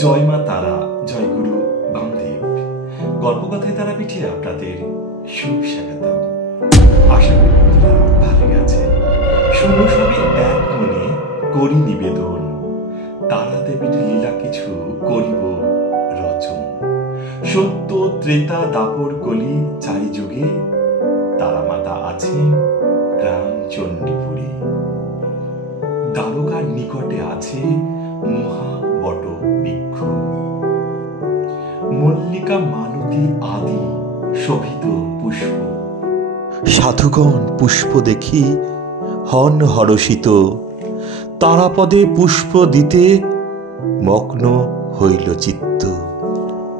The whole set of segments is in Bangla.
জয় মা তারা, জয় গুরু বামদেব। গল্পকথায় তারাপীঠে আপনাদের সুস্বাগতম। আশা করি বন্ধুরা ভালো আছে। শুনো সবে এক মনে করি নিবেদন, তারা দেবীর লীলা কিছু করিব রচন। সত্য ত্রেতা দাপর কলি চারি যুগে, তারা মাতা আছে গ্রাম চণ্ডীপুরে। দ্বারকার নিকটে আছে মহা বট বৃক্ষ, মল্লিকা মালতী আদি শোভিত পুষ্প। সাধুগণ পুষ্প দেখি হন হরষিত, তারাপদে পুষ্প দিতে মগ্ন হইল চিত্ত।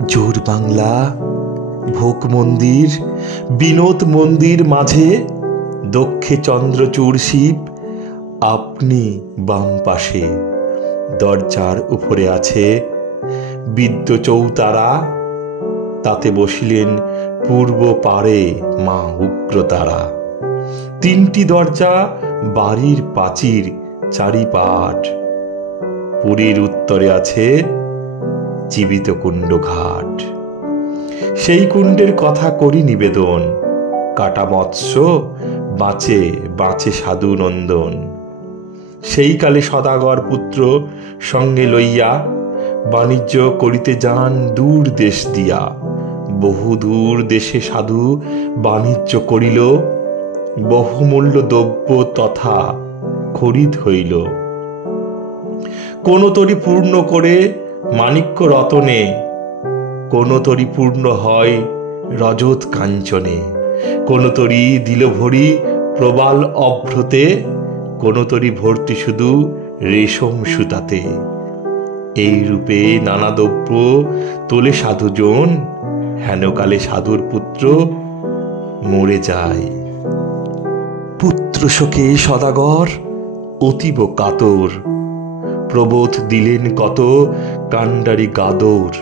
জোর বাংলা ভোগ মন্দির, বিনোদ মন্দির মাঝে, দক্ষে চন্দ্রচূড় শিব আপনি বাম পাশে। দরজার উপরে আছে বিদ্য চৌতারা, তাতে বসিলেন পূর্ব পারে মা উগ্রতারা। তিনটি দরজা, বাড়ির প্রাচীর চারিপাট। পুরীর উত্তরে আছে জীবিত কুণ্ড ঘাট। সেই কুণ্ডের কথা করি নিবেদন, কাটা মৎস্য বাঁচে বাঁচে সাধু নন্দন। সেই কালে সদাগর পুত্র সঙ্গে লইয়া বাণিজ্য করিতে যান দূর দেশ দিয়া। বহু দূর দেশে সাধু বাণিজ্য করিল, বহুমূল্য দ্রব্য তথা খরিদ হইল। কোন তরি পূর্ণ করে মাণিক্য রতনে, কোন তরি পূর্ণ হয় রজত কাঞ্চনে। কোন তরি দিল ভরি প্রবাল অভ্রতে, কোন তরি ভর্তি শুধু রেশম সুতাতে। এই রূপে নানা দ্রব্য তোলে সাধুজন, হেনকালে সাধুর পুত্র মরে যায়। পুত্র শোকে সদাগর অতীব কাতর, প্রবোধ দিলেন কত কাণ্ডারি গাদর।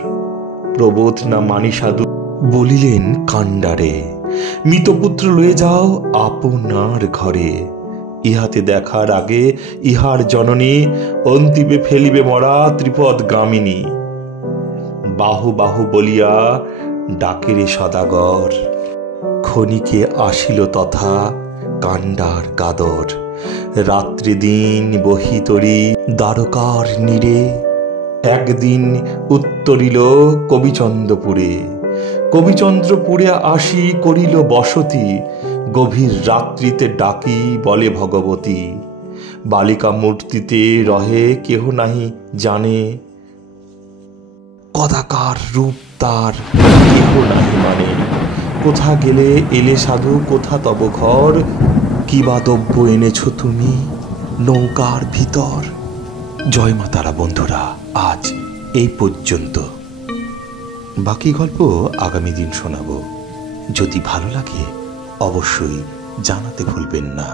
প্রবোধ না মানি সাধু বলিলেন কাণ্ডারে, মৃতপুত্র লয়ে যাও আপনার ঘরে। ইহাতে দেখার আগে ইহার জননী, অন্তিমে ফেলিবে মরা ত্রিপদ গামিনী। বাহু বাহু বলিয়া ডাকেরে সদাগর, ক্ষণিকে আসিল তথা কাণ্ডার গাদর। রাত্রি দিন বহিতরি দ্বারকার নীরে, একদিন উত্তরিল কবিচন্দ্রপুরে। কবিচন্দ্রপুরে আসি করিল বসতি, গভীর রাত্রিতে ডাকি বলে ভগবতী। বালিকা মূর্তিতে রহে কেহ নাহি জানে, কদাকার রূপ তার কেহ নাহি মানে। কোথা গেলে এলে সাধু কোথা তব ঘর, কি বা দ্রব্য এনেছ তুমি নৌকার ভিতর। জয় মা তারা বন্ধুরা, আজ এই পর্যন্ত। বাকি গল্প আগামী দিন শোনাবো। যদি ভালো লাগে অবশ্যই জানাতে ভুলবেন না।